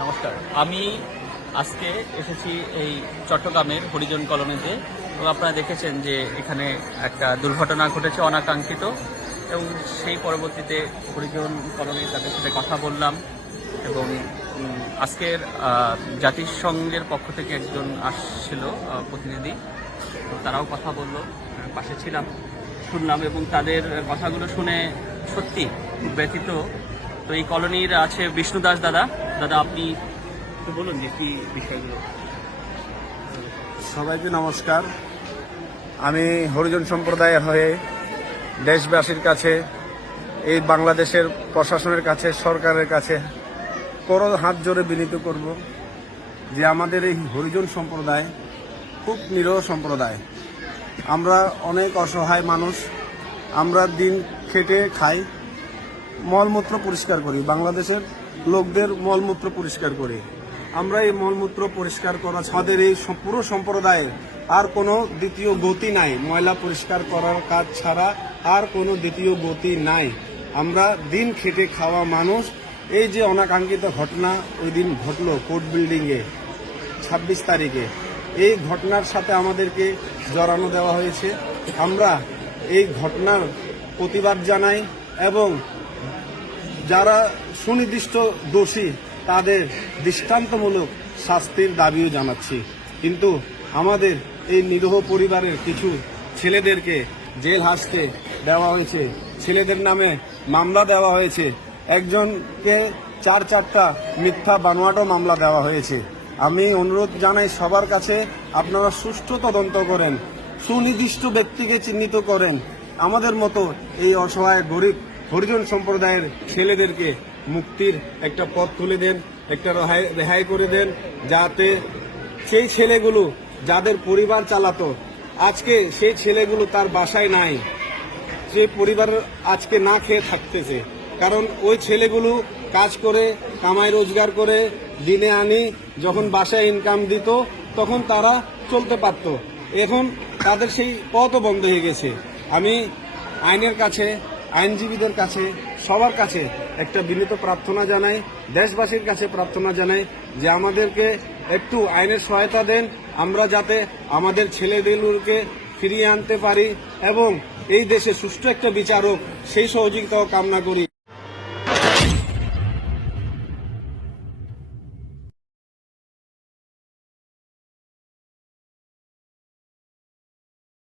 নমস্কার। আমি আজকে এসেছি এই চট্টগ্রামের হরিজন কলোনিতে এবং আপনারা দেখেছেন যে এখানে একটা দুর্ঘটনা ঘটেছে অনাকাঙ্ক্ষিত, এবং সেই পরবর্তীতে হরিজন কলোনি তাদের সাথে কথা বললাম এবং আজকের জাতিসংঘের পক্ষ থেকে একজন আসছিল প্রতিনিধি, তারাও কথা বলল, পাশে ছিলাম, শুনলাম এবং তাদের কথাগুলো শুনে সত্যি খুব ব্যথিত। তো এই কলোনির আছে বিষ্ণু দাস দাদা। দাদা, আপনি একটু বলুন যে কি বিষয়গুলো। সবাইকে নমস্কার। আমি হরিজন সম্প্রদায়ের হয়ে দেশবাসীর কাছে, এই বাংলাদেশের প্রশাসনের কাছে, সরকারের কাছে করো হাত জোরে বিনীত করব যে আমাদের এই হরিজন সম্প্রদায় খুব নিরহ সম্প্রদায়। আমরা অনেক অসহায় মানুষ। আমরা দিন খেটে খাই, মলমূত্র পরিষ্কার করি, বাংলাদেশের লোকদের মলমূত্র পরিষ্কার করি। আমরা এই মলমূত্র পরিষ্কার করা ছাদের এই পুরো সম্প্রদায়ে আর কোনো দ্বিতীয় গতি নাই। ময়লা পরিষ্কার করার কাজ ছাড়া আর কোনো দ্বিতীয় গতি নাই। আমরা দিন খেটে খাওয়া মানুষ। এই যে অনাকাঙ্ক্ষিত ঘটনা ওই দিন ঘটলো কোর্ট বিল্ডিংয়ে 26 তারিখে, এই ঘটনার সাথে আমাদেরকে জড়ানো দেওয়া হয়েছে। আমরা এই ঘটনার প্রতিবাদ জানাই এবং যারা সুনির্দিষ্ট দোষী তাদের দৃষ্টান্তমূলক শাস্তির দাবিও জানাচ্ছি। কিন্তু আমাদের এই নিরীহ পরিবারের কিছু ছেলেদেরকে জেল হাজতে দেওয়া হয়েছে, ছেলেদের নামে মামলা দেওয়া হয়েছে, একজনকে চারটা মিথ্যা বানোয়াটও মামলা দেওয়া হয়েছে। আমি অনুরোধ জানাই সবার কাছে, আপনারা সুষ্ঠু তদন্ত করেন, সুনির্দিষ্ট ব্যক্তিকে চিহ্নিত করেন, আমাদের মতো এই অসহায় গরিব হরিজন সম্প্রদায়ের ছেলেদেরকে মুক্তির একটা পথ তুলে দেন, একটা রেহাই করে দেন, যাতে সেই ছেলেগুলো যাদের পরিবার চালাতো আজকে সেই ছেলেগুলো তার বাসায় নাই, সে পরিবার আজকে না খেয়ে থাকতেছে। কারণ ওই ছেলেগুলো কাজ করে কামাই রোজগার করে দিনে আনি যখন বাসায় ইনকাম দিত তখন তারা চলতে পারত। এখন তাদের সেই পথও বন্ধ হয়ে গেছে। আমি আইনের কাছে, আইনজীবীদের কাছে, সবার কাছে একটা বিনীত প্রার্থনা জানাই, দেশবাসীর কাছে প্রার্থনা জানাই যে আমাদেরকে একটু আইনের সহায়তা দেন, আমরা যাতে আমাদের ছেলেদেরকে ফিরিয়ে আনতে পারি এবং এই দেশে সুষ্ঠু একটা বিচার হোক, সেই সহযোগিতাও কামনা করি।